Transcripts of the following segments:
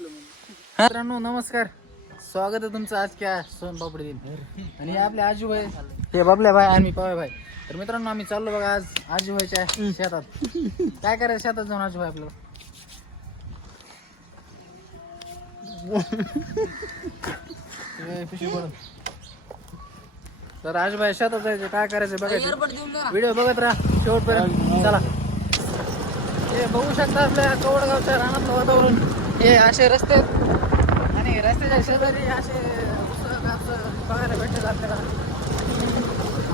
मित्रांनो नमस्कार. स्वागत आहे तुमचं आज क्या सोनपापडी दिन. आणि हे आपले आजूभाई हे बाबल्या भाई आणि मी पवाय भाई. तर मित्रांनो आम्ही चाललो बघा आज आजूभाईच्या शेतात. काय करायचं शेतात जाऊन आजूभाई आपल्याला? पिशवी पडून. तर आजूभाई शेतात जायचं काय करायचं बघायचं. व्हिडिओ बघत राहा शेवटपर्यंत. चला. हे बघू शकता आपल्या कवडगावच्या रानातलं वातावरण. हे असे रस्ते आणि रस्त्याच्या शेजारी असे बघायला भेटतात आपल्याला.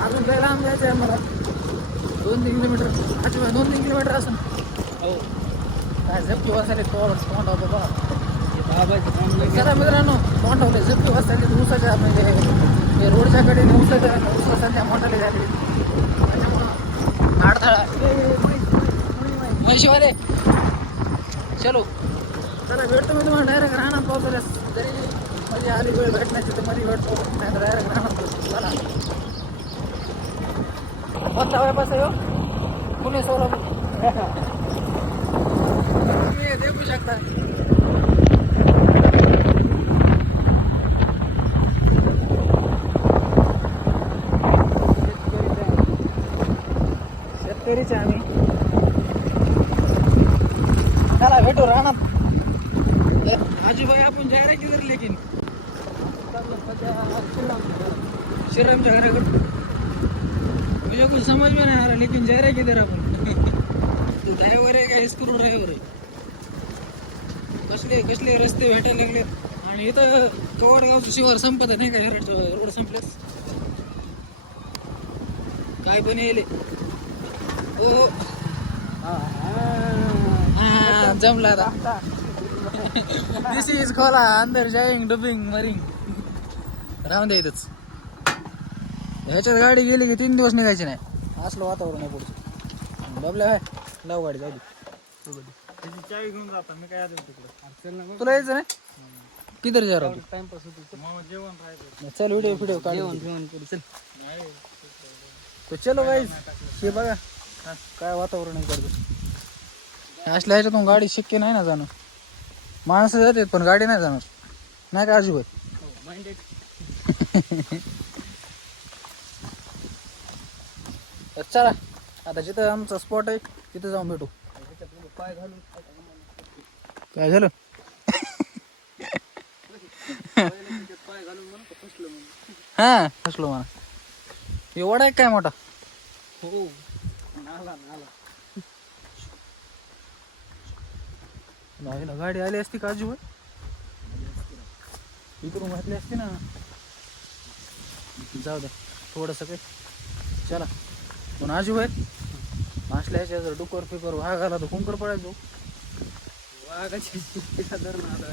अजून काही लांब जायचं आहे आम्हाला. दोन तीन किलोमीटर. अच्छा दोन तीन किलोमीटर असं हो. काय झपकी वाजले तोंड होतं बघा. चला मित्रांनो तोंड होते. झपकी वाजता ऊसाच्या म्हणजे हे रोडच्या कडे ऊसाच्या ऊसाच्या मोठाले झाले. त्याच्यामुळं अडथळा म्हशीमध्ये चलो. चला भेटतो मी तुम्हाला डायरेक्ट राहणार पावसाळ्यास जरी मध्ये आधी वेळ भेटण्याची तर मध्ये भेटतो नाही तर डायरेक्ट राहणार चला. कोणता वायपास आहे हो? पुणे सोलापूर. तुम्ही देखू शकता. शेतकरीचे आम्ही. चला भेटू राहणार आजूबाई आपण जाहिरात किधर लेकिन. श्रीरामच्या घराकडे मुझे कुछ समझ में नहीं आ रहा लेकिन जा रहे किधर आपण. ड्रायव्हर आहे का स्क्रू ड्रायव्हर आहे? कसले कसले रस्ते भेटायला लागले? आणि इथं कवडगावचं शिवार संपत नाही का रोड संपलेच काय पण येईल. हो हा. जमला आता. दिस इज खोला अंदर जाईंग डुबिंग मरिंग राहून द्या इथंच. ह्याच्यात गाडी गेली की तीन दिवस निघायची नाही. असलं वातावरण आहे पुढचं. बबल्या भाई लाव गाडी जाऊ दे. चावी घेऊन जातो मी काय आलो तिकडे. तुला यायचं नाही? किधर जा रहा टाइमपास होतो. जेवण राहायचं चल व्हिडिओ व्हिडिओ काढ जेवण चल. तो चलो गाईज हे बघा. काय वातावरण आहे असल्या ह्याच्यातून गाडी शक्य नाही ना जाणं. माणसं जातात पण गाडी नाही जाणार. नाही का अजिबात तर चला आता जिथं आमचा स्पॉट आहे तिथं जाऊन भेटू. काय झालं? हा फसलो मला एवढा आहे काय मोठा? हो नाला नाला. लागला गाडी आली असती का आजूबाई इकडून घातली असती ना. जाऊ द्या थोडंसं काही. चला. पण आजूबाई असल्या ह्याच्या जर डुकर फिकर वाघ आला तर कुंकड पडायचो आला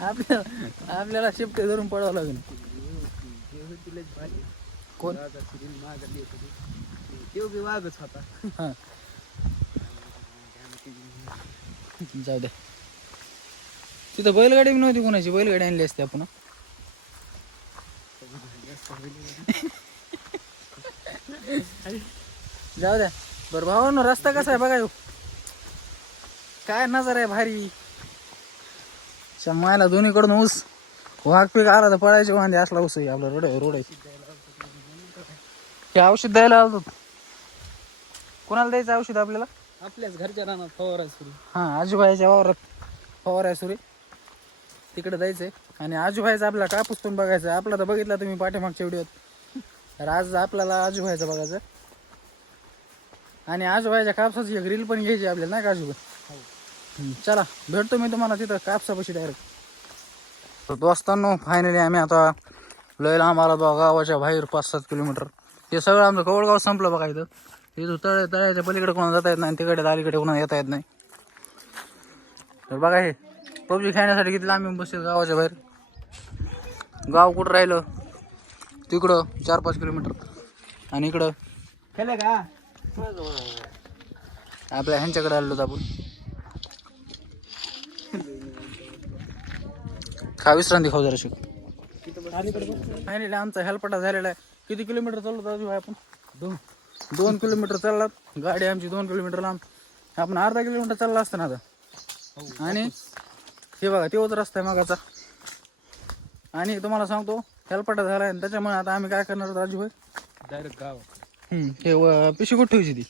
आपल्याला आपल्याला शिफ्टे धरून पडावं लागेल. कोण? वाघाची होती तेव्हा बी वाघच होता हां जाऊ द्या तिथं बैलगाडी बी नव्हती कोणाची बैलगाडी आणली असते आपण. जाऊ द्या. बरं भावानो रस्ता कसा आहे बघा येऊ काय नजर आहे भारी. मायला दोन्हीकडून ऊस. वाघ पीक आला तर पळायचे वांदे असला ऊस आपला रोड रोड हे औषध द्यायला आलो कोणाला द्यायचं औषध आपल्याला? आपल्याच घरच्या रानात फवारा सुरू हां आजूबाईच्या वावरात फवार आहे सुरे तिकडे जायचंय. आणि आजूबाईचा आपला कापूस पण बघायचा. आपला तर बघितला तुम्ही पाठीमागच्या व्हिडिओत. तर आज आपल्याला आजूबाईचा बघायचं. आणि आजूबाईच्या कापसाची एक रील पण घ्यायची आपल्याला नाही का आजूबाई? चला भेटतो मी तुम्हाला तिथं कापसापाशी डायरेक्ट दोस्तांनो फायनली आम्ही आता लयला आम्हाला गावाच्या बाहेर पाच सात किलोमीटर. हे सगळं आमचं कवळगाव संपलं बघा इथं. इथं तळ तळ्याच्या पलीकडे कोणा जाता येत नाही आणि तिकडे अलीकडे कोणा येता येत नाही. तर बघा हे पबजी खेळण्यासाठी किती लांब बसते गावाच्या बाहेर. गाव कुठं राहिलं? तिकडं चार पाच किलोमीटर. आणि इकडं? केलं का? आपल्या ह्यांच्याकडे आलो होतो आपण. खा विश्रांती खाऊ जरा फायनली आमचा हेल्पटा झालेला आहे. किती किलोमीटर चाललो आपण? दोन. दोन किलोमीटर चाललात. गाडी आमची दोन किलोमीटर लांब. आपण अर्धा किलोमीटर चालला असतं ना आता. आणि हे बघा तेवढाच रस्ता आहे मागाचा. आणि तुम्हाला सांगतो हेलपाटा झाला आणि त्याच्यामुळे आता आम्ही काय करणार राजू भाई डायरेक्ट हम्म, हे कुठे ठेवायची ती.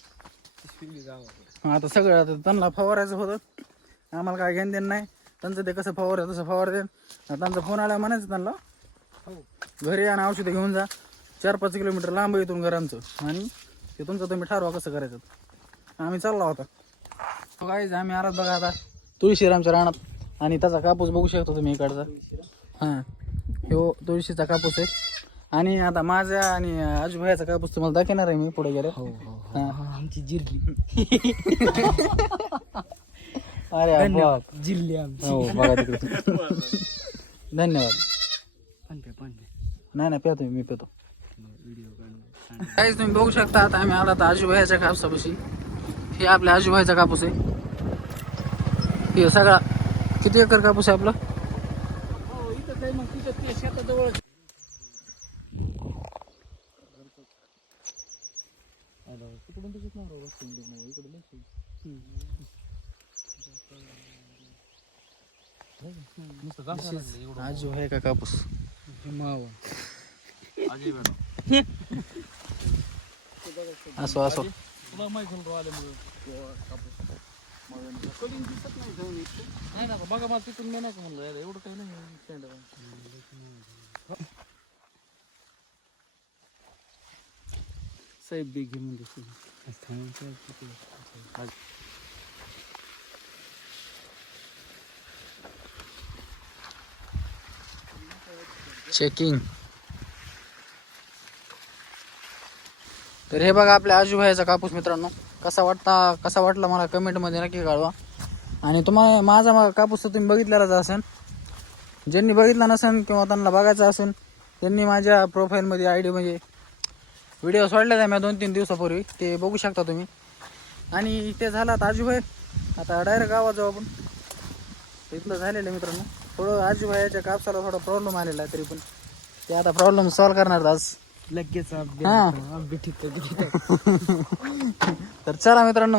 आता सगळं आता त्यांना फवारायचं होतं. आम्हाला काय घेणं देणं नाही. त्यांचं ते कसं फवार तसं फवार देन त्यांचा फोन आला म्हणायचं त्यांना. हो. घरी आणि औषधं घेऊन जा. चार पाच किलोमीटर लांब इथून घर आमचं. आणि ते तुमचं तुम्ही ठरवा कसं करायचं. आम्ही चालला होता. काय आम्ही आलात बघा आता. तुळशीरामच्या रानात आणि त्याचा कापूस बघू शकतो तुम्ही इकडचा. हां. ह्यो तुळशीचा कापूस आहे. आणि आता माझ्या आणि आजूबाईचा कापूस तुम्हाला दाखवणार आहे मी पुढे गेले. हां आमची जिरली. अरे. जिरली हो धन्यवाद. नाही नाही पेतो मी पेतो. व्हिडिओ काहीच तुम्ही बघू शकता आता आम्ही आला आता आजूबाईच्या कापसापाशी. हे आपल्या आजूबाईचा कापूस आहे. हे सगळा किती एकर कापूस आहे आपला? हो आजू आहे का कापूस मावा असो असो. तुला माहिती झालं आल्यामुळे नाही ना बघा मला तिथून मी नाही का म्हणलं यार, एवढं काही नाही साहेब बी घे म्हणजे चेकिंग तर हे बघा आपल्या आजूबाईचा कापूस मित्रांनो. कसा वाटता कसा वाटला मला कमेंटमध्ये नक्की कळवा. आणि तुम्हाला माझा मा- कापूस तर तुम्ही बघितलेलाच असेल. ज्यांनी बघितला नसेल किंवा त्यांना बघायचं असेल त्यांनी माझ्या प्रोफाईलमध्ये आय डी म्हणजे व्हिडिओ सोडलेला आहे मी दोन तीन दिवसापूर्वी. ते बघू शकता तुम्ही. आणि ते झालं आता आजूबाई आता डायरेक्ट गावात जाऊ आपण इथलं झालेलं आहे मित्रांनो. थोडं आजूबाईच्या कापसाला थोडा प्रॉब्लेम आलेला आहे तरी पण. ते आता प्रॉब्लेम सॉल्व्ह करणार आज. लगेच हा. अभ्यास तर चला मित्रांनो